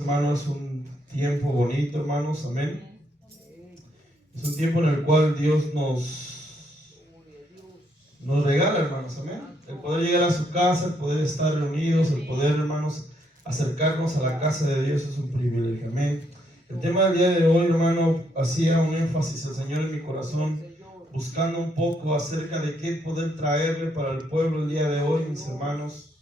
Hermano, es un tiempo bonito, hermanos, amén. Es un tiempo en el cual Dios nos regala, hermanos, amén. El poder llegar a su casa, el poder estar reunidos, el poder, hermanos, acercarnos a la casa de Dios es un privilegio, amén. El tema del día de hoy, hermano, hacía un énfasis el Señor en mi corazón, buscando un poco acerca de qué poder traerle para el pueblo el día de hoy, mis hermanos.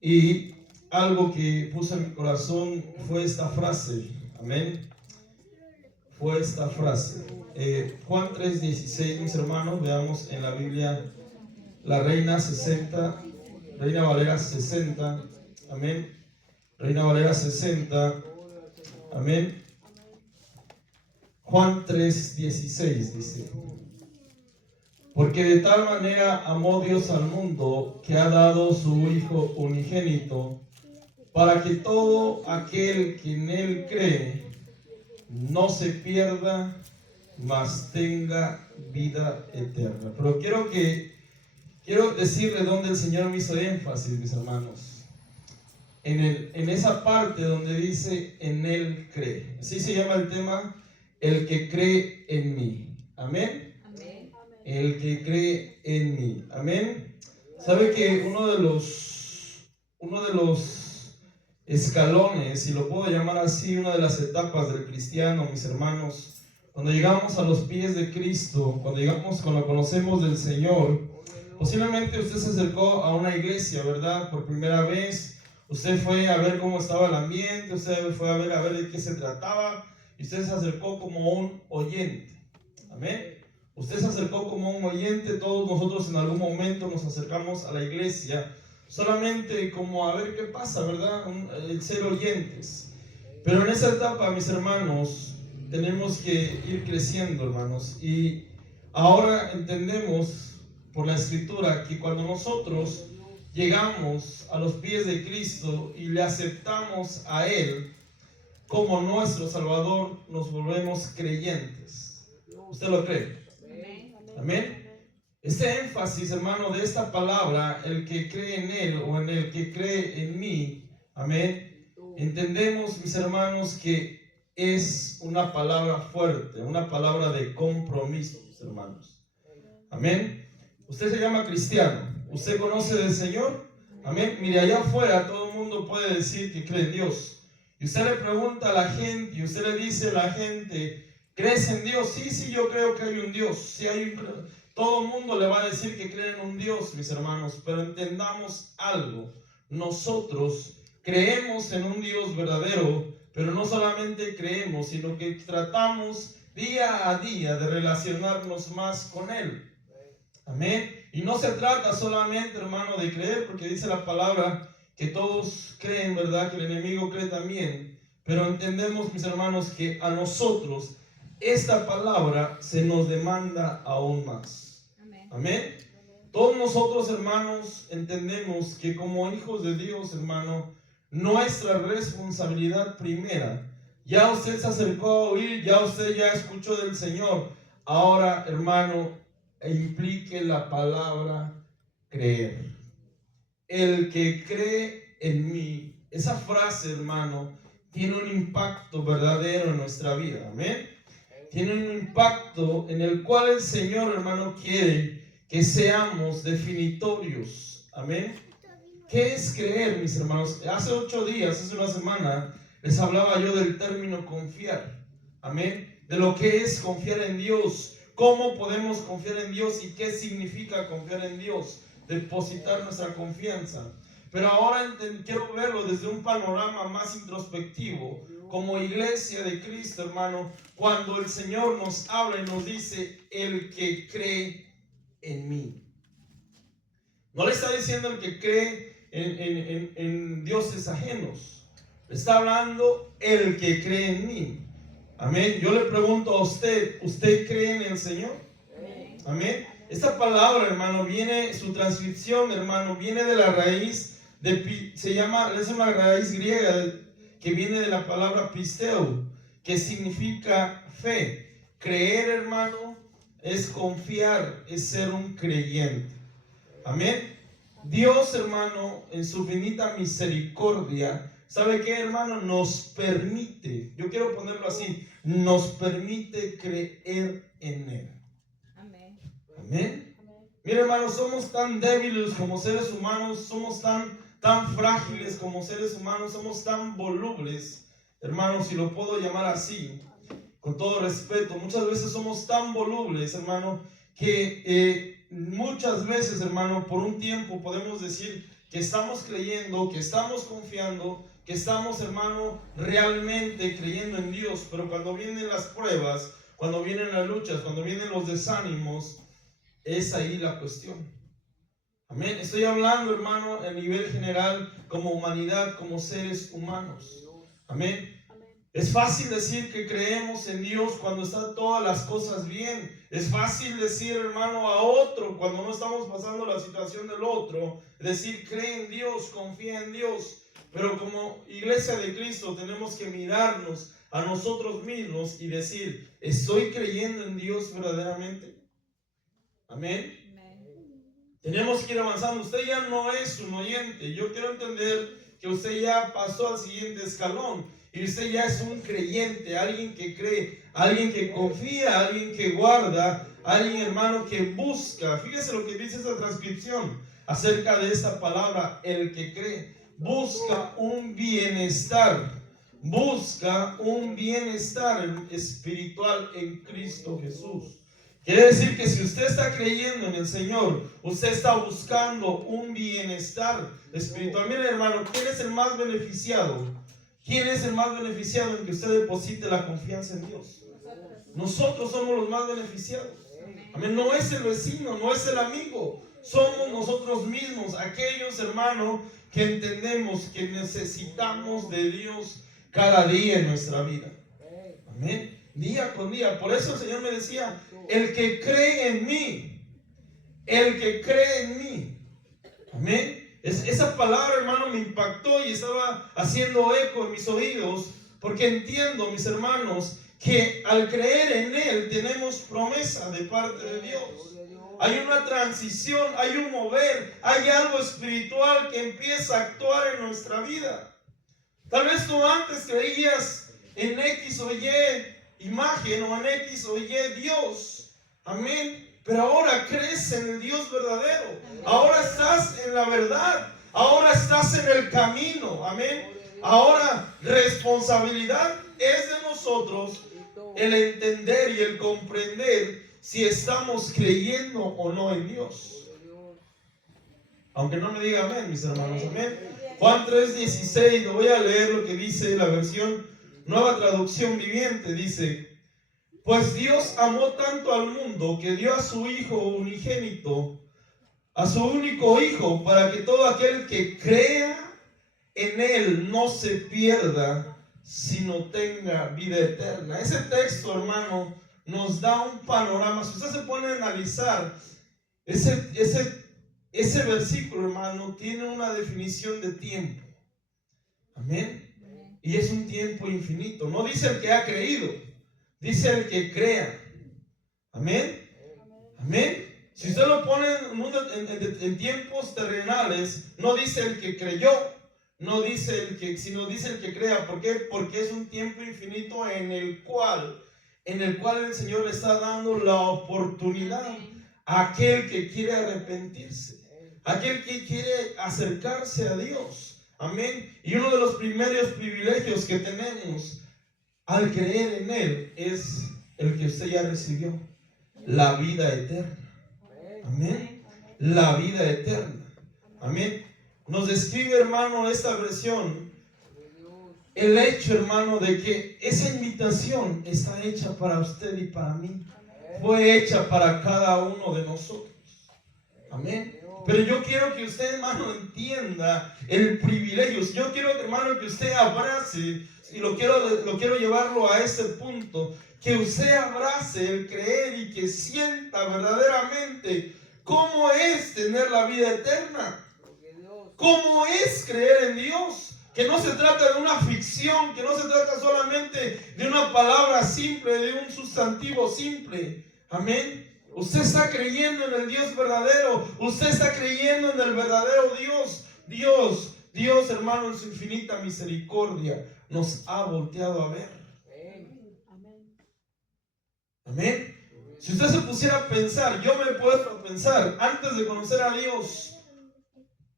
Y algo que puso en mi corazón fue esta frase, amén. Fue esta frase. Juan 3:16, mis hermanos, veamos en la Biblia, la Reina 60, Reina Valera 60, amén. Reina Valera 60, amén. Juan 3:16 dice: porque de tal manera amó Dios al mundo que ha dado su Hijo unigénito, para que todo aquel que en Él cree no se pierda, mas tenga vida eterna. Pero quiero decirle dónde el Señor me hizo énfasis, mis hermanos. En esa parte donde dice en Él cree. Así se llama el tema, el que cree en mí. Amén. Amén. El que cree en mí. Amén. ¿Sabe que uno de los escalones, si lo puedo llamar así, una de las etapas del cristiano, mis hermanos, cuando llegamos a los pies de Cristo, cuando conocemos del Señor, posiblemente usted se acercó a una iglesia, ¿verdad? Por primera vez, usted fue a ver cómo estaba el ambiente, usted fue a ver de qué se trataba, y usted se acercó como un oyente, amén. Usted se acercó como un oyente. Todos nosotros en algún momento nos acercamos a la iglesia solamente como a ver qué pasa, ¿verdad? El ser oyentes. Pero en esa etapa, mis hermanos, tenemos que ir creciendo, hermanos. Y ahora entendemos por la Escritura que cuando nosotros llegamos a los pies de Cristo y le aceptamos a Él como nuestro Salvador, nos volvemos creyentes. ¿Usted lo cree? Amén. Este énfasis, hermano, de esta palabra, el que cree en Él o en el que cree en mí, amén, entendemos, mis hermanos, que es una palabra fuerte, una palabra de compromiso, mis hermanos. Amén. Usted se llama cristiano, usted conoce del Señor, amén. Mire, allá afuera todo el mundo puede decir que cree en Dios. Y usted le pregunta a la gente, y usted le dice a la gente: ¿crees en Dios? Sí, yo creo que hay un Dios. Sí, todo el mundo le va a decir que creen en un Dios, mis hermanos. Pero entendamos algo. Nosotros creemos en un Dios verdadero, pero no solamente creemos, sino que tratamos día a día de relacionarnos más con Él. Amén. Y no se trata solamente, hermano, de creer, porque dice la palabra que todos creen, ¿verdad? Que el enemigo cree también. Pero entendemos, mis hermanos, que a nosotros esta palabra se nos demanda aún más. Amén. Amén. Todos nosotros, hermanos, entendemos que como hijos de Dios, hermano, nuestra responsabilidad primera, ya usted se acercó a oír, ya escuchó del Señor. Ahora, hermano, implique la palabra creer. El que cree en mí. Esa frase, hermano, tiene un impacto verdadero en nuestra vida. Amén. Tiene un impacto en el cual el Señor, hermano, quiere que seamos definitorios. Amén. ¿Qué es creer, mis hermanos? Hace una semana, les hablaba yo del término confiar. Amén. De lo que es confiar en Dios. ¿Cómo podemos confiar en Dios y qué significa confiar en Dios? Depositar nuestra confianza. Pero ahora quiero verlo desde un panorama más introspectivo. Como iglesia de Cristo, hermano, cuando el Señor nos habla y nos dice: el que cree en mí. No le está diciendo el que cree en dioses ajenos. Le está hablando el que cree en mí. Amén. Yo le pregunto a usted: ¿usted cree en el Señor? Amén. Esta palabra, hermano, su transcripción, hermano, viene de la raíz, es una raíz griega que viene de la palabra pisteo, que significa fe. Creer, hermano, es confiar, es ser un creyente. Amén. Dios, hermano, en su infinita misericordia, ¿sabe qué, hermano? Nos permite, yo quiero ponerlo así, nos permite creer en Él. Amén. Amén. Mira, hermano, somos tan débiles como seres humanos, somos tan frágiles como seres humanos, somos tan volubles, hermano, si lo puedo llamar así, con todo respeto. Muchas veces somos tan volubles, hermano, que muchas veces, hermano, por un tiempo podemos decir que estamos creyendo, que estamos confiando, que estamos, hermano, realmente creyendo en Dios, pero cuando vienen las pruebas, cuando vienen las luchas, cuando vienen los desánimos, es ahí la cuestión. Amén. Estoy hablando, hermano, a nivel general, como humanidad, como seres humanos. Amén. Es fácil decir que creemos en Dios cuando están todas las cosas bien. Es fácil decir, hermano, a otro cuando no estamos pasando la situación del otro, decir, cree en Dios, confía en Dios. Pero como iglesia de Cristo tenemos que mirarnos a nosotros mismos y decir, ¿estoy creyendo en Dios verdaderamente? Amén. Tenemos que ir avanzando. Usted ya no es un oyente. Yo quiero entender que usted ya pasó al siguiente escalón. Y usted ya es un creyente, alguien que cree, alguien que confía, alguien que guarda, alguien, hermano, que busca. Fíjese lo que dice esa transcripción acerca de esta palabra, el que cree. Busca un bienestar. Busca un bienestar espiritual en Cristo Jesús. Quiere decir que si usted está creyendo en el Señor, usted está buscando un bienestar espiritual. Mire, hermano, ¿quién es el más beneficiado? ¿Quién es el más beneficiado en que usted deposite la confianza en Dios? Nosotros somos los más beneficiados. Amén. No es el vecino, no es el amigo. Somos nosotros mismos, aquellos, hermanos, que entendemos que necesitamos de Dios cada día en nuestra vida. Amén. Día con día. Por eso el Señor me decía, el que cree en mí, el que cree en mí. Amén. Esa palabra, hermano, me impactó y estaba haciendo eco en mis oídos, porque entiendo, mis hermanos, que al creer en Él tenemos promesa de parte de Dios. Hay una transición, hay un mover, hay algo espiritual que empieza a actuar en nuestra vida. Tal vez tú antes creías en X o Y imagen o en X o Y Dios. Amén. Pero ahora crees en el Dios verdadero. Ahora estás en la verdad. Ahora estás en el camino. Amén. Ahora responsabilidad es de nosotros el entender y el comprender si estamos creyendo o no en Dios. Aunque no me diga amén, mis hermanos. Amén. Juan 3:16, lo voy a leer lo que dice la versión Nueva Traducción Viviente. Dice: pues Dios amó tanto al mundo que dio a su Hijo unigénito, a su único Hijo, para que todo aquel que crea en Él no se pierda, sino tenga vida eterna. Ese texto, hermano, nos da un panorama. Si usted se pone a analizar, ese versículo, hermano, tiene una definición de tiempo. Amén. Y es un tiempo infinito. No dice el que ha creído, dice el que crea. Amén. Amén. Si usted lo pone en tiempos terrenales, no dice el que creyó, no dice el que, sino dice el que crea. ¿Por qué? Porque es un tiempo infinito en el cual el Señor le está dando la oportunidad a aquel que quiere arrepentirse, aquel que quiere acercarse a Dios. Amén. Y uno de los primeros privilegios que tenemos al creer en Él es el que usted ya recibió, la vida eterna. Amén. La vida eterna. Amén. Nos describe, hermano, esta versión, el hecho, hermano, de que esa invitación está hecha para usted y para mí. Fue hecha para cada uno de nosotros. Amén. Pero yo quiero que usted, hermano, entienda el privilegio. Yo quiero, hermano, que usted abrace, y lo quiero llevarlo a ese punto, que usted abrace el creer y que sienta verdaderamente cómo es tener la vida eterna, cómo es creer en Dios. Que no se trata de una ficción, que no se trata solamente de una palabra simple, de un sustantivo simple. Amén. Usted está creyendo en el Dios verdadero. Usted está creyendo en el verdadero Dios. Dios Dios, hermano, en su infinita misericordia, nos ha volteado a ver. Amén. Si usted se pusiera a pensar, yo me he puesto a pensar, antes de conocer a Dios,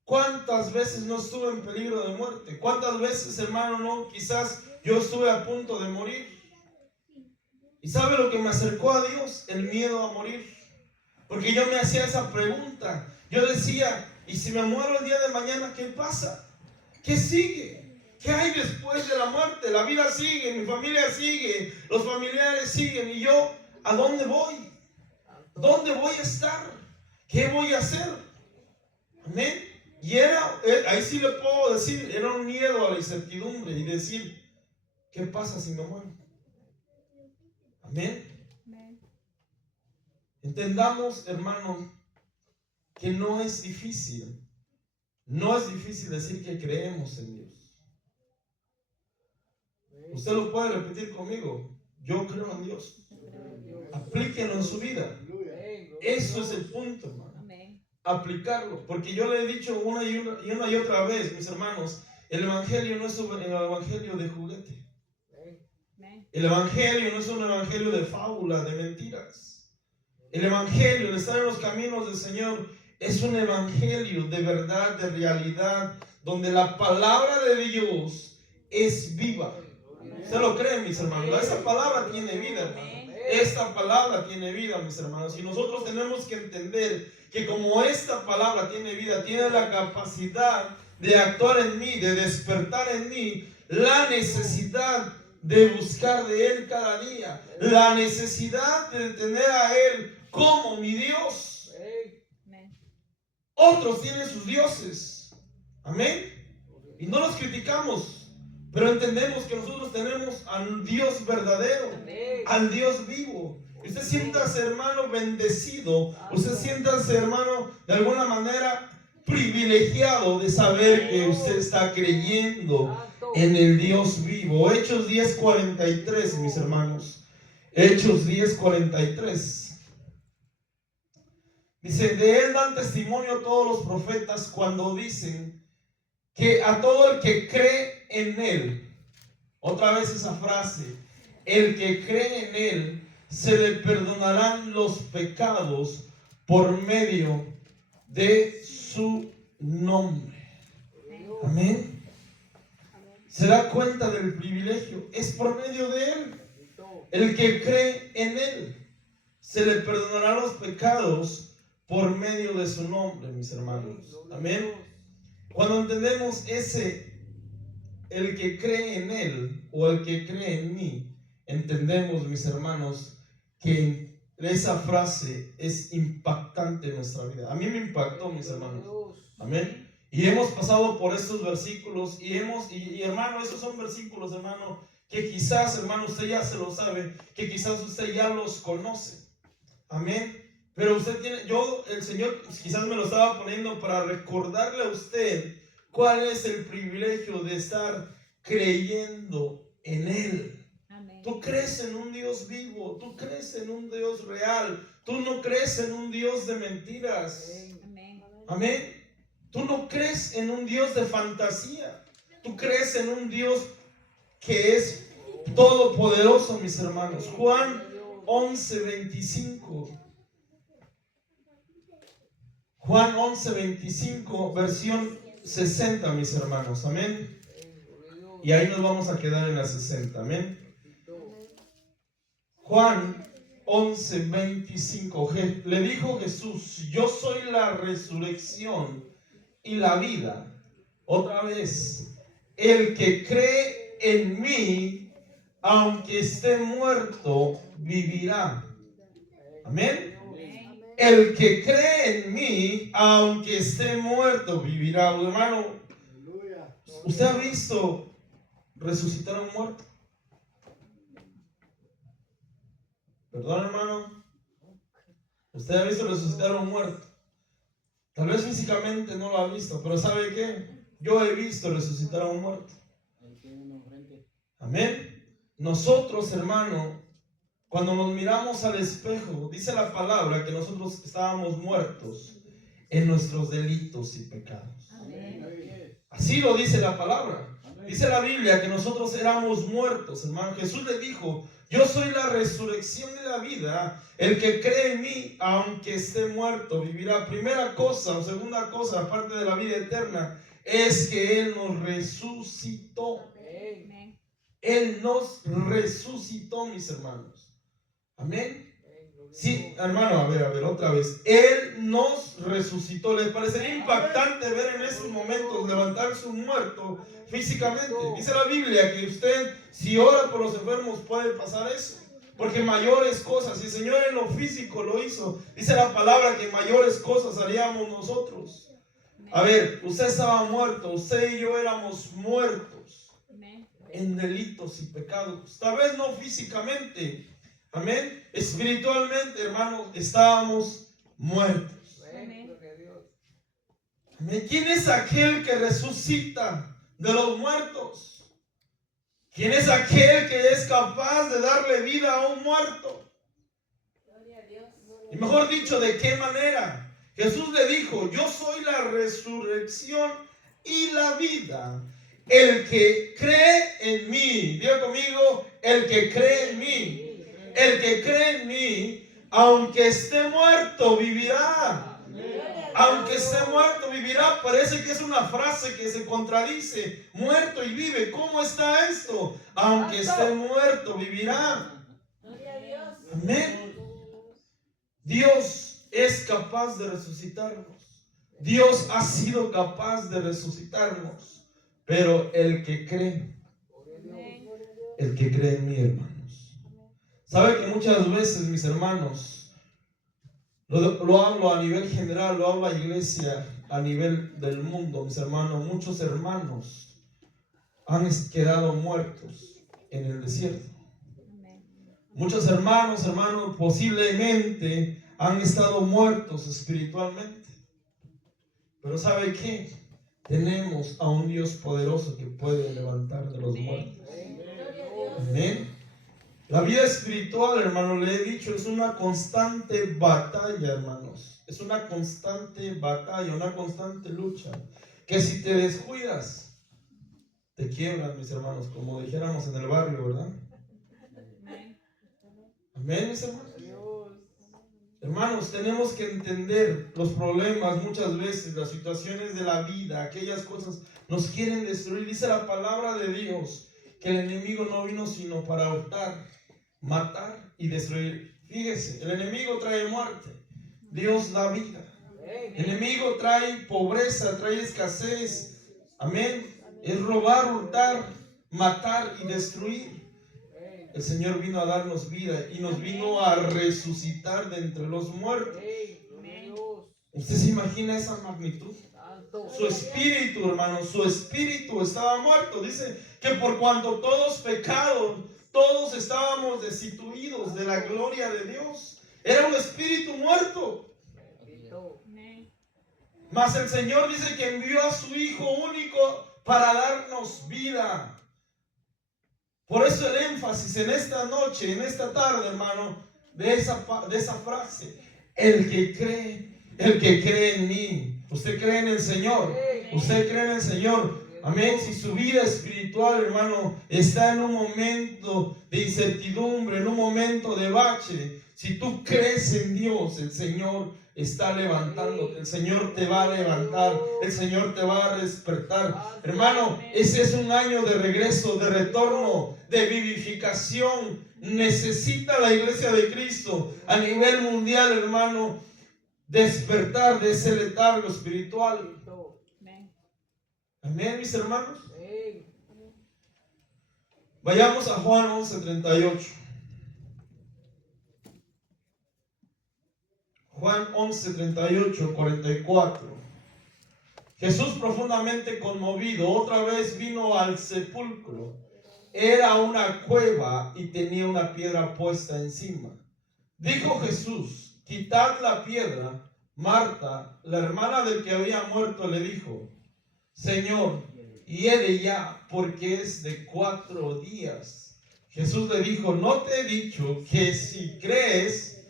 ¿cuántas veces no estuve en peligro de muerte? ¿Cuántas veces, hermano, no? Quizás yo estuve a punto de morir. ¿Y sabe lo que me acercó a Dios? El miedo a morir. Porque yo me hacía esa pregunta. Yo decía, ¿y si me muero el día de mañana, qué pasa? ¿Qué sigue? ¿Qué hay después de la muerte? La vida sigue, mi familia sigue, los familiares siguen. ¿Y yo a dónde voy? ¿Dónde voy a estar? ¿Qué voy a hacer? Amén. Y ahí sí le puedo decir, era un miedo a la incertidumbre y decir, ¿qué pasa si me muero? Amén. Entendamos, hermano, que no es difícil decir que creemos en Dios. Usted lo puede repetir conmigo, yo creo en Dios. Aplíquenlo en su vida. Eso es el punto, hermano. Aplicarlo, porque yo le he dicho una y otra vez, mis hermanos, el evangelio no es un evangelio de juguete. El evangelio no es un evangelio de fábula, de mentiras. El evangelio de estar en los caminos del Señor es un evangelio de verdad, de realidad, donde la palabra de Dios es viva. ¿Usted lo cree, mis hermanos? Esa palabra tiene vida, hermano. Esta palabra tiene vida, mis hermanos. Y nosotros tenemos que entender que como esta palabra tiene vida, tiene la capacidad de actuar en mí, de despertar en mí la necesidad de buscar de Él cada día, la necesidad de tener a Él como mi Dios. Otros tienen sus dioses, amén, y no los criticamos, pero entendemos que nosotros tenemos al Dios verdadero, al Dios vivo. Usted siéntase, hermano, bendecido. Usted siéntase, hermano, de alguna manera privilegiado de saber que usted está creyendo en el Dios vivo. Hechos 10:43, mis hermanos. Hechos 10:43. Dice, de él dan testimonio todos los profetas cuando dicen que a todo el que cree en él, otra vez esa frase, el que cree en él, se le perdonarán los pecados por medio de su nombre. Amén. Se da cuenta del privilegio, es por medio de él. El que cree en él, se le perdonarán los pecados por medio de su nombre, mis hermanos. Amén. Cuando entendemos el que cree en él o el que cree en mí, entendemos, mis hermanos, que esa frase es impactante en nuestra vida. A mí me impactó, mis hermanos. Amén. Y hemos pasado por estos versículos y hermano, esos son versículos, hermano, que quizás, hermano, usted ya se lo sabe, que quizás usted ya los conoce. Amén. Pero el Señor quizás me lo estaba poniendo para recordarle a usted cuál es el privilegio de estar creyendo en Él. Amén. Tú crees en un Dios vivo, tú crees en un Dios real, tú no crees en un Dios de mentiras. Amén. Amén. Tú no crees en un Dios de fantasía, tú crees en un Dios que es todopoderoso, mis hermanos. Juan 11:25. Juan 11:25, versión 60, mis hermanos. Amén. Y ahí nos vamos a quedar en la 60. Amén. Juan 11:25. Le dijo Jesús: yo soy la resurrección y la vida. Otra vez, el que cree en mí, aunque esté muerto, vivirá. Amén. El que cree en mí, aunque esté muerto, vivirá. Hermano, ¿usted ha visto resucitar a un muerto? Perdón, hermano. ¿Usted ha visto resucitar a un muerto? Tal vez físicamente no lo ha visto, pero ¿sabe qué? Yo he visto resucitar a un muerto. Amén. Nosotros, hermano, cuando nos miramos al espejo, dice la palabra que nosotros estábamos muertos en nuestros delitos y pecados. Amén. Así lo dice la palabra. Dice la Biblia que nosotros éramos muertos, hermano. Jesús le dijo: yo soy la resurrección de la vida. El que cree en mí, aunque esté muerto, vivirá. Primera cosa o segunda cosa, aparte de la vida eterna, es que Él nos resucitó. Él nos resucitó, mis hermanos. Amén. Sí, hermano, a ver, otra vez. Él nos resucitó. ¿Les parecería impactante ver en esos momentos levantarse un muerto físicamente? Dice la Biblia que usted, si ora por los enfermos, puede pasar eso. Porque mayores cosas, si el Señor en lo físico lo hizo, dice la palabra que mayores cosas haríamos nosotros. A ver, usted estaba muerto, usted y yo éramos muertos en delitos y pecados. Tal vez no físicamente. Amén. Espiritualmente, hermanos, estábamos muertos. Amén. ¿Quién es aquel que resucita de los muertos? ¿Quién es aquel que es capaz de darle vida a un muerto? Y mejor dicho, ¿de qué manera? Jesús le dijo: yo soy la resurrección y la vida. El que cree en mí, diga conmigo, el que cree en mí. El que cree en mí, aunque esté muerto, vivirá. Aunque esté muerto, vivirá. Parece que es una frase que se contradice. Muerto y vive. ¿Cómo está esto? Aunque esté muerto, vivirá. Amén. Dios es capaz de resucitarnos. Dios ha sido capaz de resucitarnos. Pero el que cree en mí, hermano. Sabe que muchas veces, mis hermanos, lo hablo a nivel general, lo hablo a iglesia a nivel del mundo, mis hermanos. Muchos hermanos han quedado muertos en el desierto. Muchos hermanos, posiblemente han estado muertos espiritualmente. Pero ¿sabe qué? Tenemos a un Dios poderoso que puede levantar de los muertos. Amén. La vida espiritual, hermano, le he dicho, es una constante batalla, hermanos. Es una constante batalla, una constante lucha. Que si te descuidas, te quiebran, mis hermanos, como dijéramos en el barrio, ¿verdad? Amén, mis hermanos. Hermanos, tenemos que entender los problemas muchas veces, las situaciones de la vida, aquellas cosas nos quieren destruir. Dice la palabra de Dios que el enemigo no vino sino para hurtar, matar y destruir. Fíjese, el enemigo trae muerte, Dios da vida. El enemigo trae pobreza, trae escasez. Amén. Es robar, hurtar, matar y destruir. El Señor vino a darnos vida y nos vino a resucitar de entre los muertos. ¿Usted se imagina esa magnitud? Su espíritu, hermano, su espíritu estaba muerto. Dice que por cuanto todos pecaron, todos estábamos destituidos de la gloria de Dios. Era un espíritu muerto. Mas el Señor dice que envió a su Hijo único para darnos vida. Por eso el énfasis en esta noche, en esta tarde, hermano, de esa frase: el que cree en mí. Usted cree en el Señor. Usted cree en el Señor. Amén. Si su vida espiritual, hermano, está en un momento de incertidumbre, en un momento de bache, si tú crees en Dios, el Señor está levantándote. El Señor te va a levantar. El Señor te va a despertar. Hermano, ese es un año de regreso, de retorno, de vivificación. Necesita la iglesia de Cristo a nivel mundial, hermano, despertar de ese letargo espiritual. Amén, mis hermanos. Vayamos a Juan 11:38. Juan 11:38, 44. Jesús, profundamente conmovido, otra vez vino al sepulcro. Era una cueva y tenía una piedra puesta encima. Dijo Jesús: quitad la piedra. Marta, la hermana del que había muerto, le dijo: Señor, hiede ya, porque es de 4 días. Jesús le dijo: ¿no te he dicho que si crees,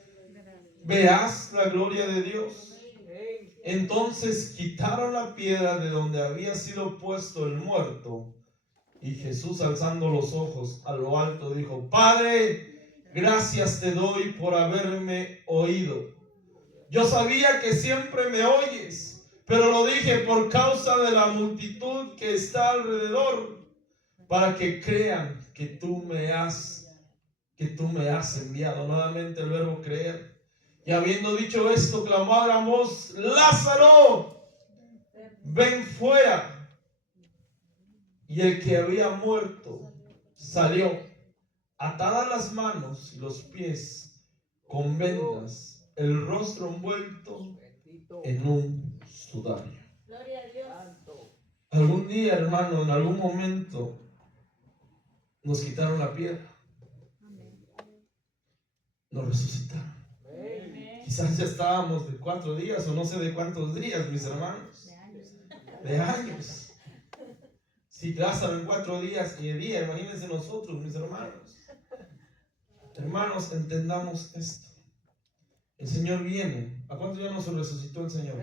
verás la gloria de Dios? Entonces quitaron la piedra de donde había sido puesto el muerto. Y Jesús, alzando los ojos a lo alto, dijo: Padre, gracias te doy por haberme oído. Yo sabía que siempre me oyes, pero lo dije por causa de la multitud que está alrededor, para que crean que tú me has enviado. Nuevamente el verbo creer. Y habiendo dicho esto, clamó a gran voz: Lázaro, ven fuera. Y el que había muerto salió, atadas las manos y los pies con vendas, el rostro envuelto en un sudario. Gloria a Dios. Algún día, hermano, en algún momento nos quitaron la piedra, nos resucitaron. Quizás ya estábamos de 4 días o no sé de cuántos días, mis hermanos, de años. Si Lázaro en 4 días y el día, imagínense nosotros, mis hermanos. Hermanos, entendamos esto. El Señor viene. ¿A cuántos ya nos resucitó el Señor?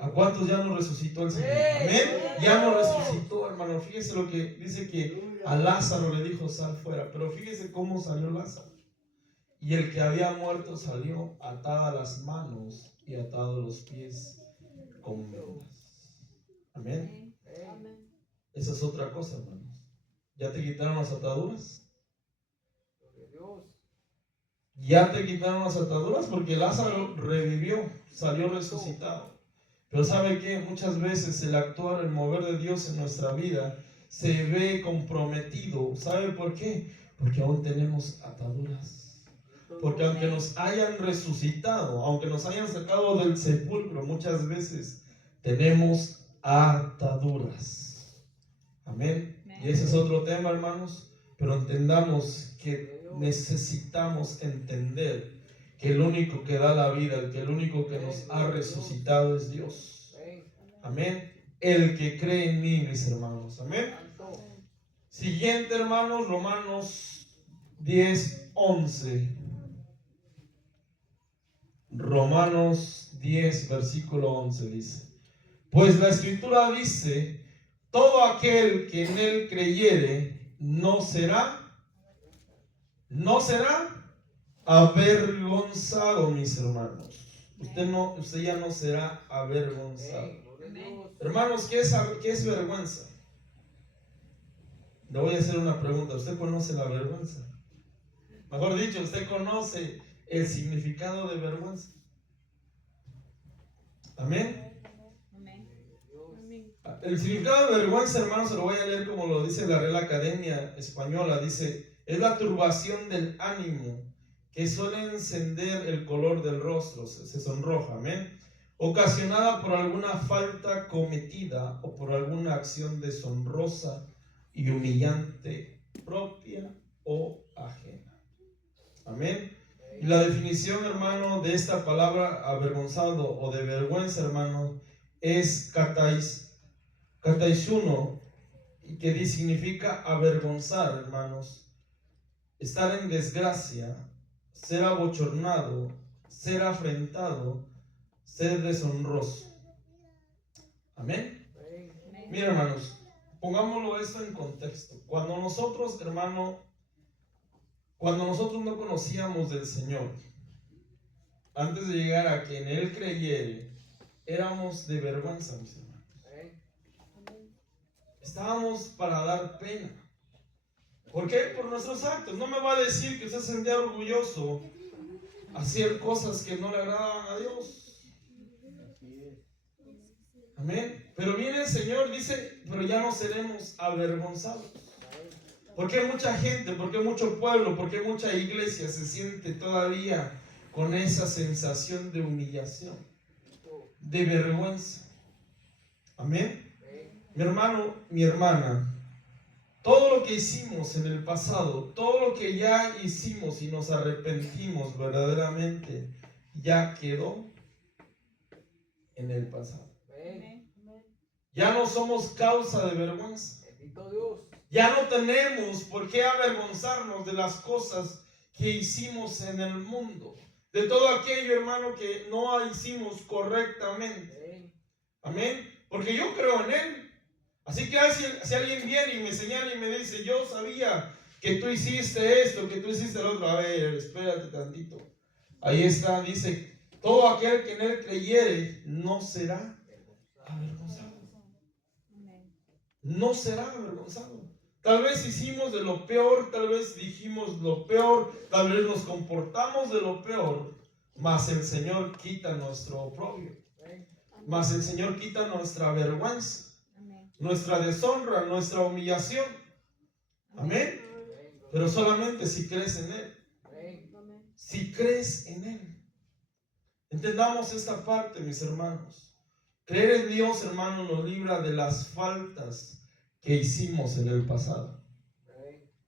¿A cuántos ya nos resucitó el Señor? Amén. Ya nos resucitó, hermano. Fíjese lo que dice, que a Lázaro le dijo: sal fuera. Pero fíjese cómo salió Lázaro. Y el que había muerto salió, atadas las manos y atados los pies con vendas. Amén. Esa es otra cosa, hermanos. ¿Ya te quitaron las ataduras? Ya te quitaron las ataduras, porque Lázaro revivió, salió resucitado. Pero ¿sabe qué? Muchas veces el actuar, el mover de Dios en nuestra vida se ve comprometido. ¿Sabe por qué? Porque aún tenemos ataduras. Porque aunque nos hayan resucitado, aunque nos hayan sacado del sepulcro, muchas veces tenemos ataduras. Amén. Y ese es otro tema, hermanos. Pero entendamos que necesitamos entender que el único que da la vida, el único que nos ha resucitado es Dios. Amén. El que cree en mí, mis hermanos. Amén. Siguiente, hermanos, Romanos 10:11. Romanos 10, versículo 11 dice: Pues la Escritura dice: todo aquel que en él creyere no será avergonzado, mis hermanos. Usted ya no será avergonzado. Hermanos, ¿qué es vergüenza? Le voy a hacer una pregunta. ¿Usted conoce la vergüenza? Mejor dicho, ¿usted conoce el significado de vergüenza? Amén. El significado de vergüenza, hermanos, se lo voy a leer como lo dice la Real Academia Española. Dice: es la turbación del ánimo que suele encender el color del rostro, se sonroja, amén, ocasionada por alguna falta cometida o por alguna acción deshonrosa y humillante, propia o ajena. Amén. Y la definición, hermano, de esta palabra avergonzado o de vergüenza, hermano, es kataisuno, que significa avergonzar, hermanos, estar en desgracia, ser abochornado, ser afrentado, ser deshonroso. Amén. Mira, hermanos, pongámoslo esto en contexto. Cuando nosotros, hermano, no conocíamos del Señor, antes de llegar a que en Él creyere, éramos de vergüenza, mis hermanos. Estábamos para dar pena. ¿Por qué? Por nuestros actos. No me va a decir que usted se sentía orgulloso hacer cosas que no le agradaban a Dios. Amén. Pero viene el Señor, dice: pero ya no seremos avergonzados. ¿Por qué mucha gente, por qué mucho pueblo, por qué mucha iglesia se siente todavía con esa sensación de humillación, de vergüenza? Amén. Mi hermano, mi hermana, todo lo que hicimos en el pasado, todo lo que ya hicimos y nos arrepentimos verdaderamente, ya quedó en el pasado. Ya no somos causa de vergüenza. Ya no tenemos por qué avergonzarnos de las cosas que hicimos en el mundo. de todo aquello, hermano, que no hicimos correctamente. Amén. Porque yo creo en Él. Así que si alguien viene y me señala y me dice, yo sabía que tú hiciste esto, que tú hiciste lo otro. A ver, espérate tantito. Ahí está, dice, todo aquel que en Él creyere no será avergonzado. No será avergonzado. Tal vez hicimos de lo peor, tal vez dijimos lo peor, tal vez nos comportamos de lo peor, mas el Señor quita nuestro oprobio, mas el Señor quita nuestra vergüenza, nuestra deshonra, nuestra humillación. Amén. Pero solamente si crees en Él. Si crees en Él. Entendamos esta parte, mis hermanos. Creer en Dios, hermano, nos libra de las faltas que hicimos en el pasado.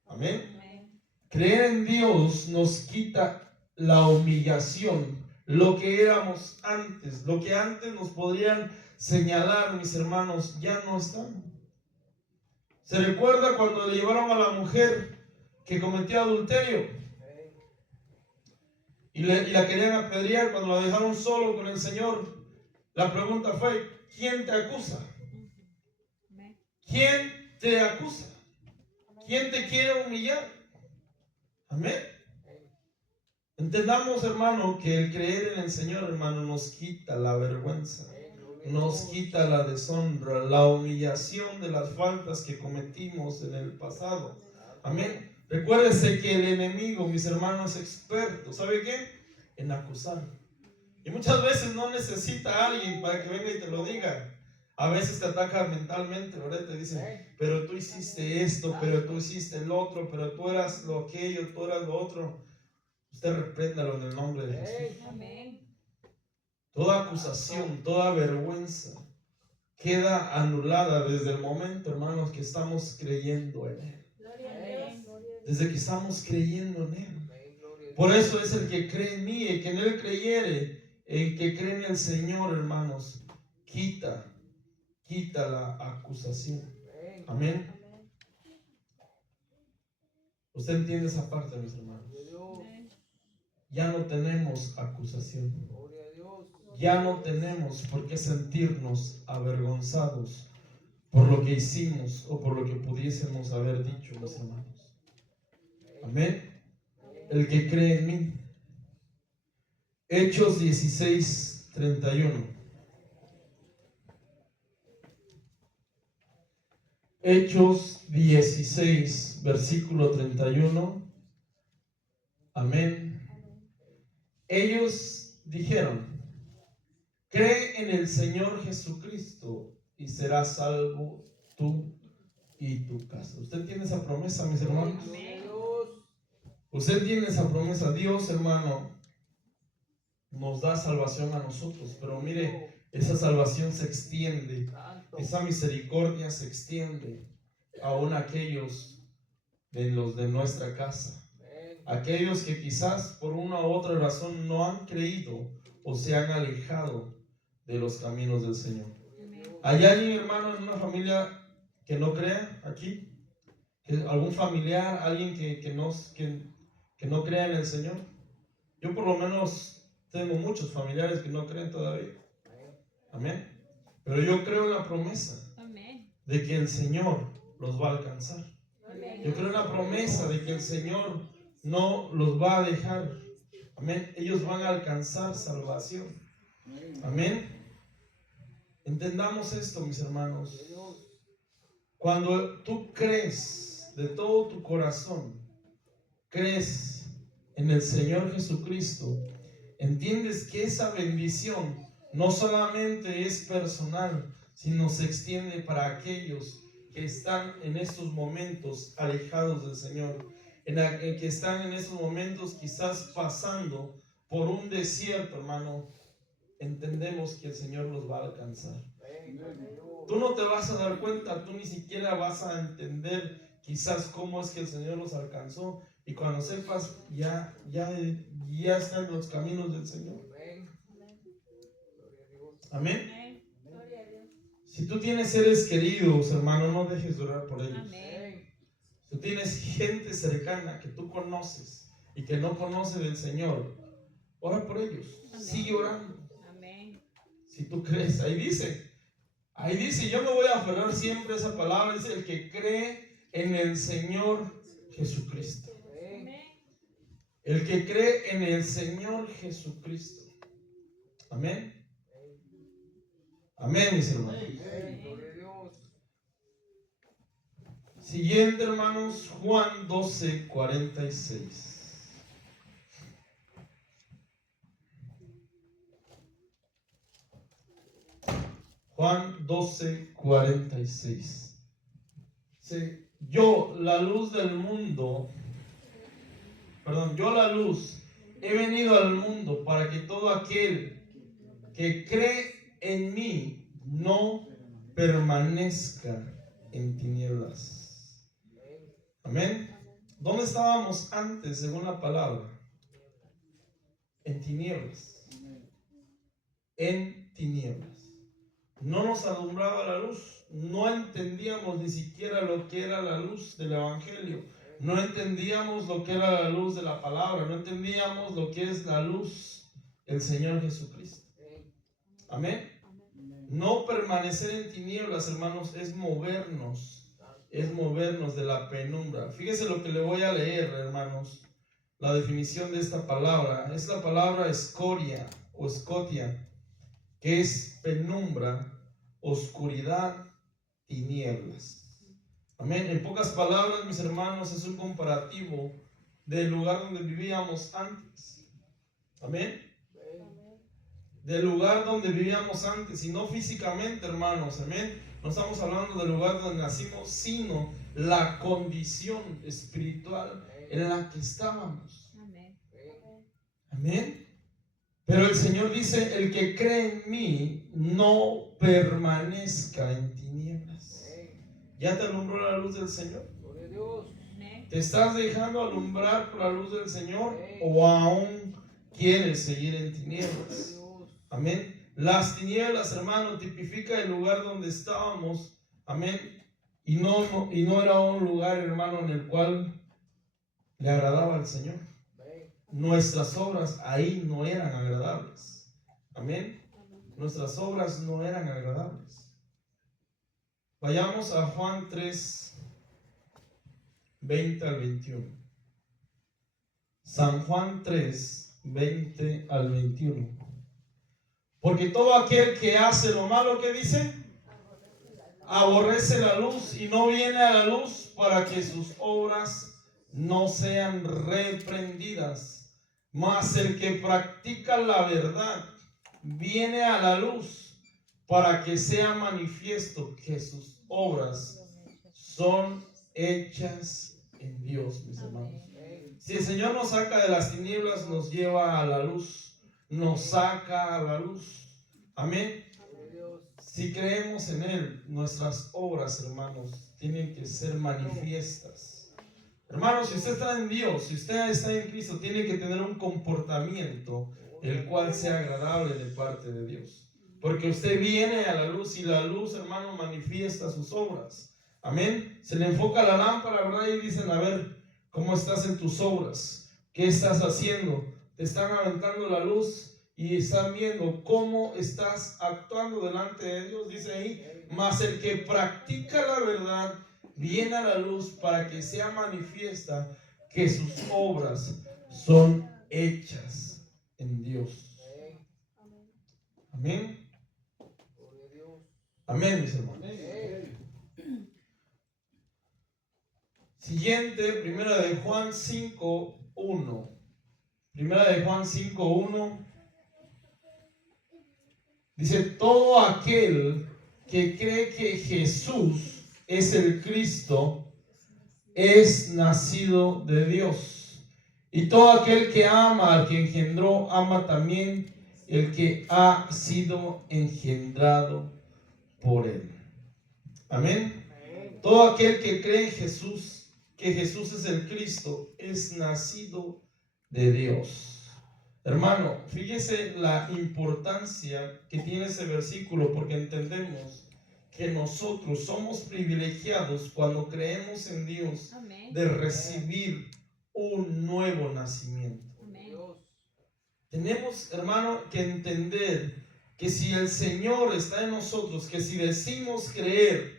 Amén. Creer en Dios nos quita la humillación, lo que éramos antes, lo que antes nos podrían señalar, mis hermanos, ya no estamos. ¿Se recuerda cuando le llevaron a la mujer que cometió adulterio? Y la querían apedrear cuando la dejaron solo con el Señor. La pregunta fue, ¿quién te acusa? ¿Quién te acusa? ¿Quién te quiere humillar? Amén. Entendamos, hermano, que el creer en el Señor, hermano, nos quita la vergüenza, nos quita la deshonra, la humillación de las faltas que cometimos en el pasado. Amén. Recuérdese que el enemigo, mis hermanos, es experto, ¿sabe qué? En acusar. Y muchas veces no necesita a alguien para que venga y te lo diga. A veces te ataca mentalmente, ¿verdad? Te dicen, pero tú hiciste esto, pero tú hiciste el otro, pero tú eras lo aquello, tú eras lo otro. Usted repréndalo en el nombre de Jesús. Toda acusación, toda vergüenza queda anulada desde el momento, hermanos, que estamos creyendo en Él. Desde que estamos creyendo en Él. Por eso es el que cree en mí, el que en Él creyere, el que cree en el Señor, hermanos, quita la acusación. Amén. ¿Usted entiende esa parte, mis hermanos? Ya no tenemos acusación. Ya no tenemos por qué sentirnos avergonzados por lo que hicimos o por lo que pudiésemos haber dicho, mis hermanos. Amén. El que cree en mí. Hechos 16:31. Hechos 16, versículo 31. Amén. Ellos dijeron, cree en el Señor Jesucristo y serás salvo tú y tu casa. ¿Usted tiene esa promesa, mis hermanos? Amén. Usted tiene esa promesa. Dios, hermano, nos da salvación a nosotros, pero mire, esa salvación se extiende, esa misericordia se extiende aún a aquellos de los de nuestra casa, aquellos que quizás por una u otra razón no han creído o se han alejado de los caminos del Señor. ¿Hay alguien, hermano, en una familia que no crea aquí? ¿Algún familiar, alguien que no crea en el Señor? Yo por lo menos tengo muchos familiares que no creen todavía. Amén. Pero yo creo en la promesa de que el Señor los va a alcanzar. Yo creo en la promesa de que el Señor no los va a dejar. Amén. Ellos van a alcanzar salvación. Amén. Entendamos esto, mis hermanos. Cuando tú crees de todo tu corazón, crees en el Señor Jesucristo, entiendes que esa bendición no solamente es personal, sino se extiende para aquellos que están en estos momentos alejados del Señor, que están en estos momentos quizás pasando por un desierto, hermano. Entendemos que el Señor los va a alcanzar. Tú no te vas a dar cuenta, tú ni siquiera vas a entender quizás cómo es que el Señor los alcanzó, y cuando sepas ya están en los caminos del Señor. Amén. Si tú tienes seres queridos, hermano, no dejes de orar por ellos. Si tú tienes gente cercana que tú conoces y que no conoce del Señor, ora por ellos. Amén. Sigue orando. Amén. Si tú crees, ahí dice, yo me voy a aferrar siempre a esa palabra, dice el que cree en el Señor Jesucristo. Amén. El que cree en el Señor Jesucristo. Amén. Amén, mis hermanos. Siguiente, hermanos, Juan 12:46. Juan 12:46. Sí, yo la luz, he venido al mundo para que todo aquel que cree en mí no permanezca en tinieblas. Amén. ¿Dónde estábamos antes, según la palabra? En tinieblas. En tinieblas. No nos alumbraba la luz. No entendíamos ni siquiera lo que era la luz del Evangelio. No entendíamos lo que era la luz de la palabra. No entendíamos lo que es la luz del Señor Jesucristo. Amén. No permanecer en tinieblas, hermanos, es movernos de la penumbra. Fíjese lo que le voy a leer, hermanos. La definición de esta palabra es la palabra escoria o escotia, que es penumbra, oscuridad, tinieblas. Amén. En pocas palabras, mis hermanos, es un comparativo del lugar donde vivíamos antes. Amén. Del lugar donde vivíamos antes, y no físicamente, hermanos. Amén. No estamos hablando del lugar donde nacimos, sino la condición espiritual en la que estábamos. Amén. Amén. Pero el Señor dice, el que cree en mí no permanezca en tinieblas. ¿Ya te alumbró la luz del Señor? ¿Te estás dejando alumbrar por la luz del Señor o aún quieres seguir en tinieblas? Amén. Las tinieblas, hermano, tipifica el lugar donde estábamos. Amén. Y no era un lugar, hermano, en el cual le agradaba al Señor. Nuestras obras ahí no eran agradables. Amén. Nuestras obras no eran agradables. Vayamos a Juan 3:20-21. San Juan 3:20-21. Porque todo aquel que hace lo malo, ¿qué dice? Aborrece la luz y no viene a la luz para que sus obras no sean reprendidas. Mas el que practica la verdad viene a la luz para que sea manifiesto que sus obras son hechas en Dios, mis hermanos. Si el Señor nos saca de las tinieblas, nos lleva a la luz. Nos saca a la luz. Amén. Si creemos en Él, nuestras obras, hermanos, tienen que ser manifiestas. Hermanos, si usted está en Dios, si usted está en Cristo, tiene que tener un comportamiento el cual sea agradable de parte de Dios. Porque usted viene a la luz y la luz, hermano, manifiesta sus obras. Amén. Se le enfoca la lámpara, ¿verdad? Y dicen, a ver, ¿cómo estás en tus obras? ¿Qué estás haciendo? Te están aventando la luz y están viendo cómo estás actuando delante de Dios. Dice ahí, mas el que practica la verdad viene a la luz para que sea manifiesta que sus obras son hechas en Dios. Amén. Amén, mis hermanos. Siguiente, primera de Juan 5:1. Primera de Juan 5:1. Dice, todo aquel que cree que Jesús es el Cristo es nacido de Dios. Y todo aquel que ama al que engendró, ama también el que ha sido engendrado por él. Amén. Todo aquel que cree en Jesús, que Jesús es el Cristo, es nacido de Dios. Hermano, fíjese la importancia que tiene ese versículo, porque entendemos que nosotros somos privilegiados cuando creemos en Dios. Amén. De recibir un nuevo nacimiento. Amén. Tenemos, hermano, que entender que si el Señor está en nosotros, que si decimos creer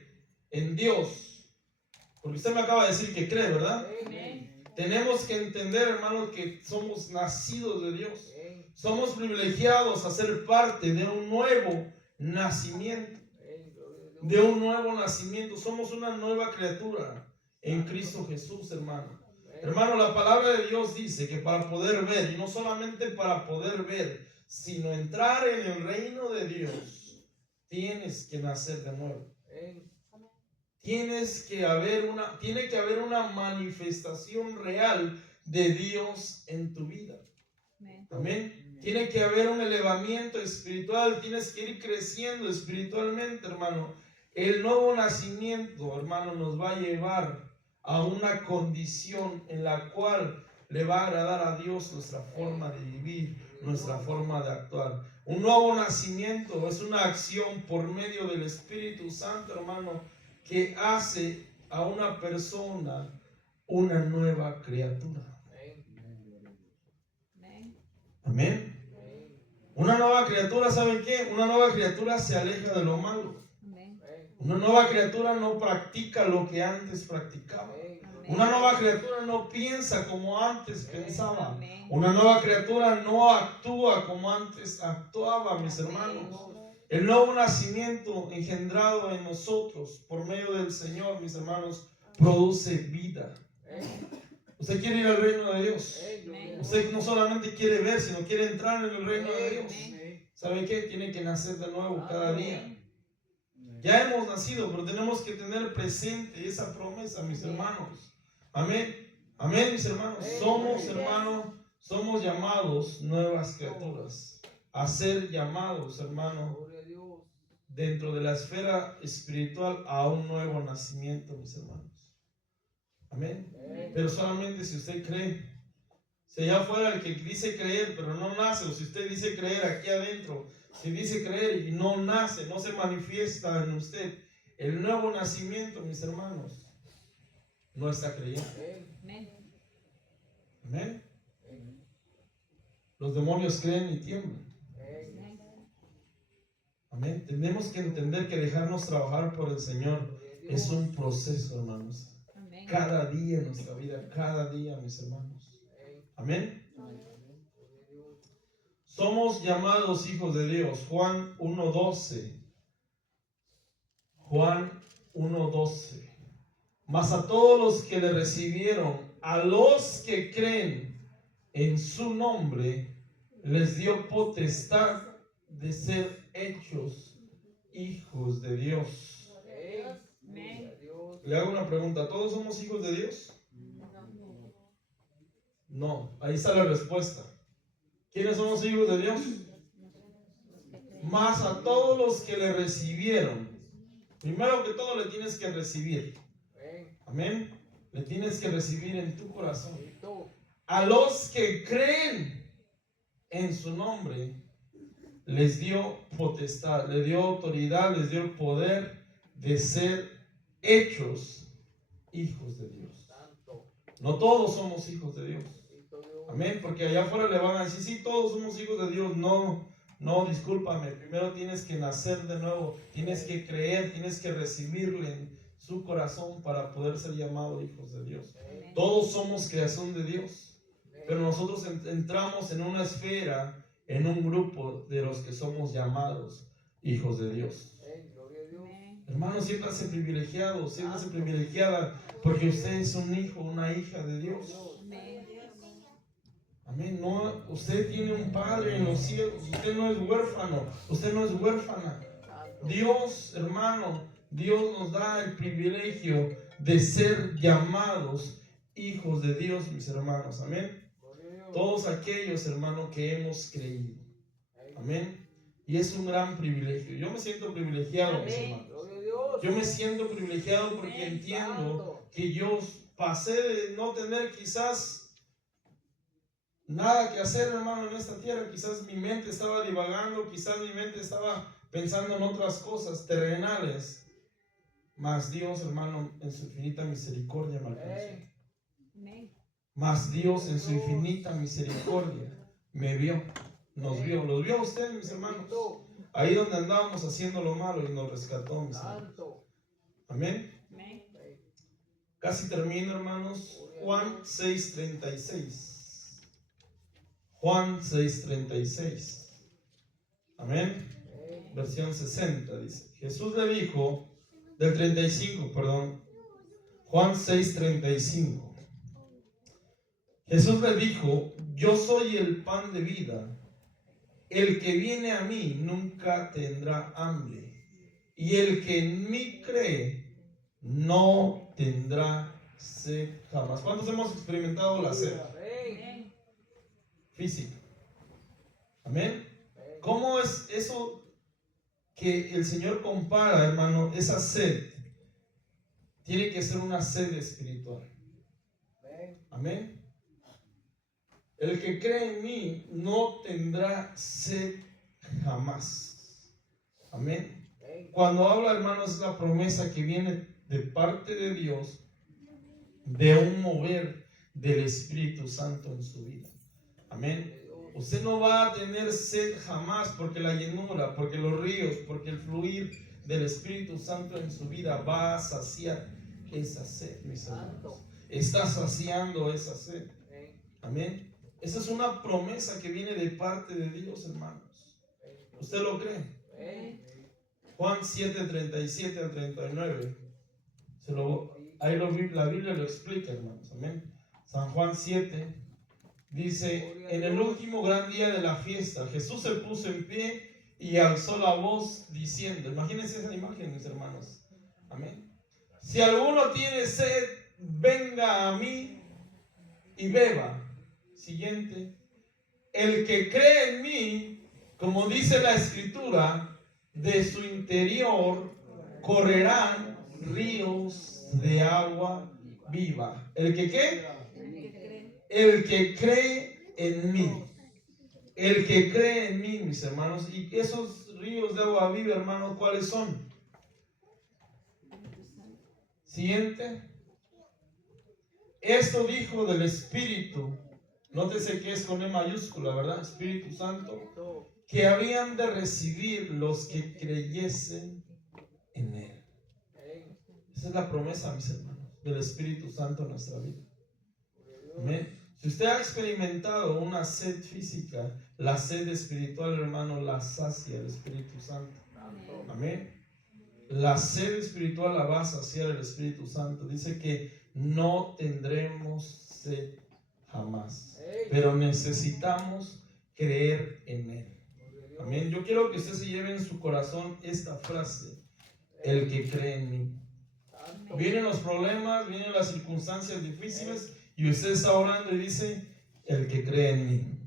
en Dios, porque usted me acaba de decir que cree, ¿verdad? Tenemos que entender, hermanos, que somos nacidos de Dios. Somos privilegiados a ser parte de un nuevo nacimiento. De un nuevo nacimiento. Somos una nueva criatura en Cristo Jesús, hermano. Hermano, la palabra de Dios dice que para poder ver, y no solamente para poder ver, sino entrar en el reino de Dios, tienes que nacer de nuevo. Tiene que haber una manifestación real de Dios en tu vida. Amén. Tiene que haber un elevamiento espiritual. Tienes que ir creciendo espiritualmente, hermano. El nuevo nacimiento, hermano, nos va a llevar a una condición en la cual le va a agradar a Dios nuestra forma de vivir, nuestra forma de actuar. Un nuevo nacimiento es una acción por medio del Espíritu Santo, hermano, que hace a una persona una nueva criatura. Amén. Una nueva criatura, ¿saben qué? Una nueva criatura se aleja de lo malo. Una nueva criatura no practica lo que antes practicaba. Una nueva criatura no piensa como antes pensaba. Una nueva criatura no actúa como antes actuaba, mis hermanos. El nuevo nacimiento engendrado en nosotros por medio del Señor, mis hermanos, produce vida. Usted quiere ir al reino de Dios. Usted no solamente quiere ver, sino quiere entrar en el reino de Dios. ¿Sabe qué? Tiene que nacer de nuevo cada día. Ya hemos nacido, pero tenemos que tener presente esa promesa, mis hermanos. Amén. Amén, mis hermanos. Somos, hermanos, somos llamados nuevas criaturas. A ser llamados, hermanos, dentro de la esfera espiritual a un nuevo nacimiento, mis hermanos. Amén. Pero solamente si usted cree. Si allá afuera el que dice creer pero no nace, o si usted dice creer aquí adentro, si dice creer y no nace, no se manifiesta en usted el nuevo nacimiento, mis hermanos, no está creyendo. Amén. Los demonios creen y tiemblan. Amén. Tenemos que entender que dejarnos trabajar por el Señor es un proceso, hermanos. Cada día en nuestra vida, cada día, mis hermanos. Amén. Somos llamados hijos de Dios. Juan 1:12. Juan 1:12. Mas a todos los que le recibieron, a los que creen en su nombre, les dio potestad de ser hechos hijos de Dios. Le hago una pregunta. ¿Todos somos hijos de Dios? No, ahí está la respuesta. ¿Quiénes son los hijos de Dios? Más a todos los que le recibieron. Primero que todo le tienes que recibir. Amén. Le tienes que recibir en tu corazón. A los que creen en su nombre, les dio potestad, les dio autoridad, les dio el poder de ser hechos hijos de Dios. No todos somos hijos de Dios. Amén, porque allá afuera le van a decir, sí, todos somos hijos de Dios. No, discúlpame. Primero tienes que nacer de nuevo. Tienes que creer, tienes que recibirle en su corazón para poder ser llamado hijos de Dios. Todos somos creación de Dios. Pero nosotros entramos en una esfera, en un grupo de los que somos llamados hijos de Dios. Hermano, siéntase privilegiado, siéntase privilegiada, porque usted es un hijo, una hija de Dios. Amén. No, usted tiene un padre en los cielos. Usted no es huérfano. Usted no es huérfana. Dios, hermano, Dios nos da el privilegio de ser llamados hijos de Dios, mis hermanos. Amén. Todos aquellos, hermanos, que hemos creído. Amén. Y es un gran privilegio. Yo me siento privilegiado, mis hermanos. Yo me siento privilegiado porque entiendo que yo pasé de no tener quizás nada que hacer, hermano, en esta tierra. Quizás mi mente estaba divagando, quizás mi mente estaba pensando en otras cosas terrenales. Mas Dios, hermano, en su infinita misericordia me alcanzó. Mas Dios en su infinita misericordia me vio, nos vio, los vio a ustedes, mis hermanos. Ahí donde andábamos haciendo lo malo y nos rescató, mis hermanos. Amén. Casi termino, hermanos. Juan 6:36. Juan 6:36. Amén. Versión 60 dice. Jesús le dijo, del 35, perdón. Juan 6:35. Jesús le dijo, yo soy el pan de vida. El que viene a mí nunca tendrá hambre. Y el que en mí cree no tendrá sed jamás. ¿Cuántos hemos experimentado la sed física? Amén. ¿Cómo es eso que el Señor compara, hermano? Esa sed tiene que ser una sed espiritual. Amén. El que cree en mí no tendrá sed jamás. Amén. Cuando habla, hermanos, es la promesa que viene de parte de Dios, de un mover del Espíritu Santo en su vida. Amén. Usted no va a tener sed jamás, porque la llenura, porque los ríos, porque el fluir del Espíritu Santo en su vida va a saciar esa sed, mis hermanos. Está saciando esa sed. Amén. Esa es una promesa que viene de parte de Dios, hermanos. ¿Usted lo cree? Juan 7:37 al 39. La Biblia lo explica, hermanos. Amén. San Juan 7 dice: en el último gran día de la fiesta, Jesús se puso en pie y alzó la voz diciendo, imagínense esa imagen, mis hermanos. Amén. Si alguno tiene sed, venga a mí y beba. Siguiente. El que cree en mí, como dice la Escritura, de su interior correrán ríos de agua viva. ¿El que qué? El que cree en mí. El que cree en mí, mis hermanos. Y esos ríos de agua viva, hermanos, ¿cuáles son? Siguiente. Esto dijo del Espíritu. Nótese que es con E mayúscula, ¿verdad? Espíritu Santo. Que habían de recibir los que creyesen en Él. Esa es la promesa, mis hermanos, del Espíritu Santo en nuestra vida. Amén. Si usted ha experimentado una sed física, la sed espiritual, hermano, la sacia el Espíritu Santo. Amén. La sed espiritual la va a saciar el Espíritu Santo. Dice que no tendremos sed jamás, pero necesitamos creer en Él. Amén. Yo quiero que usted se lleve en su corazón esta frase: el que cree en mí. Vienen los problemas, vienen las circunstancias difíciles y usted está orando y dice: el que cree en mí.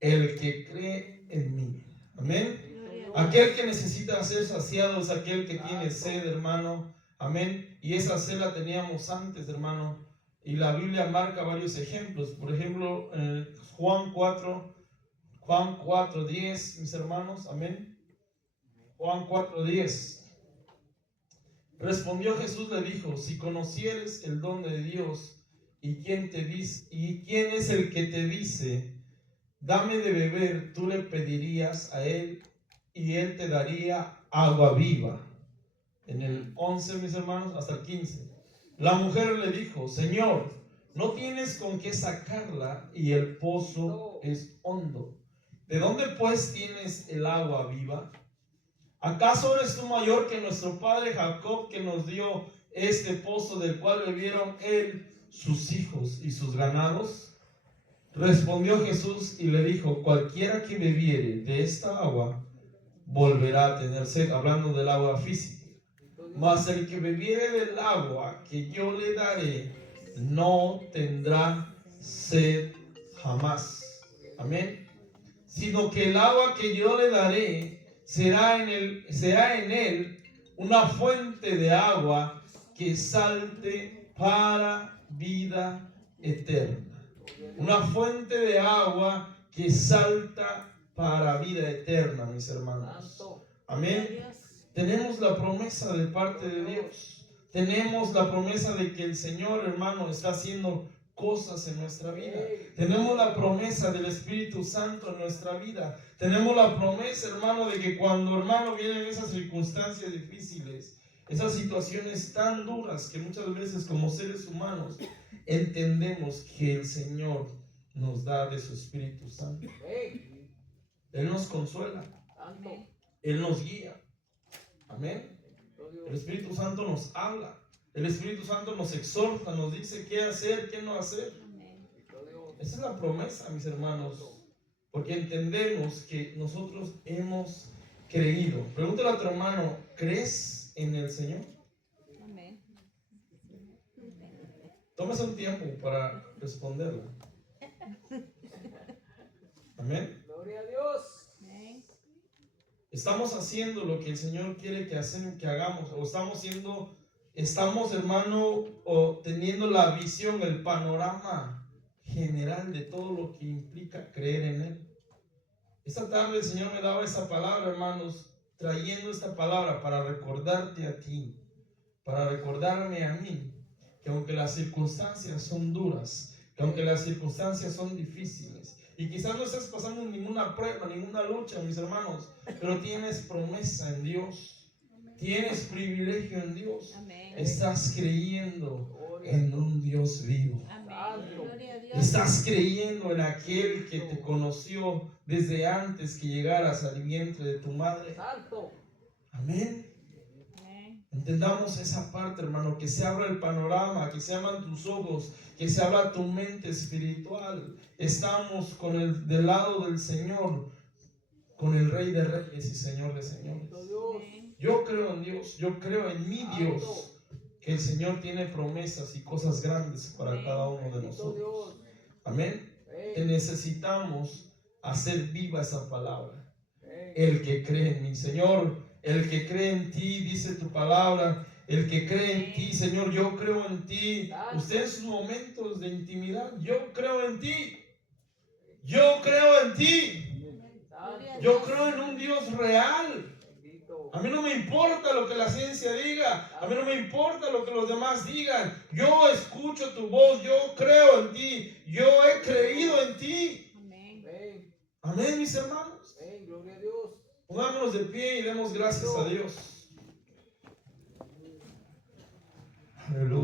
El que cree en mí. Amén. Aquel que necesita ser saciado es aquel que tiene sed, hermano. Amén. Y esa sed la teníamos antes, hermano. Y la Biblia marca varios ejemplos. Por ejemplo, Juan 4:10, mis hermanos. Amén. Juan 4:10. Respondió Jesús, le dijo: si conocieres el don de Dios y quién es el que te dice, dame de beber, tú le pedirías a él y él te daría agua viva. En el 11, mis hermanos, hasta el 15. La mujer le dijo: Señor, no tienes con qué sacarla y el pozo es hondo. ¿De dónde pues tienes el agua viva? ¿Acaso eres tú mayor que nuestro padre Jacob, que nos dio este pozo del cual bebieron él, sus hijos y sus ganados? Respondió Jesús y le dijo: cualquiera que bebiere de esta agua volverá a tener sed, hablando del agua física. Mas el que bebiere del agua que yo le daré no tendrá sed jamás. Amén. Sino que el agua que yo le daré será en él una fuente de agua que salte para vida eterna. Una fuente de agua que salta para vida eterna, mis hermanos. Amén. Tenemos la promesa de parte de Dios. Tenemos la promesa de que el Señor, hermano, está haciendo cosas en nuestra vida. Tenemos la promesa del Espíritu Santo en nuestra vida. Tenemos la promesa, hermano, de que cuando, hermano, vienen esas circunstancias difíciles, esas situaciones tan duras que muchas veces como seres humanos entendemos que el Señor nos da de su Espíritu Santo. Él nos consuela. Él nos guía. Amén. El Espíritu Santo nos habla. El Espíritu Santo nos exhorta, nos dice qué hacer, qué no hacer. Esa es la promesa, mis hermanos. Porque entendemos que nosotros hemos creído. Pregúntale a tu hermano, ¿crees en el Señor? Amén. Tómese un tiempo para responderla. Amén. Gloria a Dios. Amén. Estamos haciendo lo que el Señor quiere que hagamos, o estamos, hermano, o teniendo la visión, el panorama general de todo lo que implica creer en Él. Esta tarde el Señor me daba esa palabra, hermanos, trayendo esta palabra para recordarte a ti, para recordarme a mí, que aunque las circunstancias son duras, que aunque las circunstancias son difíciles, y quizás no estés pasando ninguna prueba, ninguna lucha, mis hermanos, pero tienes promesa en Dios, tienes privilegio en Dios, Amén. estás creyendo en un Dios vivo. Amén. Gloria a Dios. Estás creyendo en aquel que te conoció desde antes que llegaras al vientre de tu madre. Santo. Amén. Amén. Entendamos esa parte, hermano, que se abra el panorama, que se abran tus ojos, que se abra tu mente espiritual. Estamos del lado del Señor, con el Rey de Reyes y Señor de Señores. Amén. Yo creo en Dios, yo creo en mi Dios, que el Señor tiene promesas y cosas grandes para cada uno de nosotros. Amén. Que necesitamos hacer viva esa palabra. El que cree en mí, Señor, el que cree en ti, dice tu palabra, el que cree en ti, Señor, yo creo en ti. Usted en sus momentos de intimidad, yo creo en ti. Yo creo en ti. Yo creo en un Dios real. A mí no me importa lo que la ciencia diga. A mí no me importa lo que los demás digan. Yo escucho tu voz. Yo creo en ti. Yo he creído en ti. Amén. Amén, mis hermanos. Gloria a Dios. Pongámonos de pie y demos gracias a Dios. Aleluya.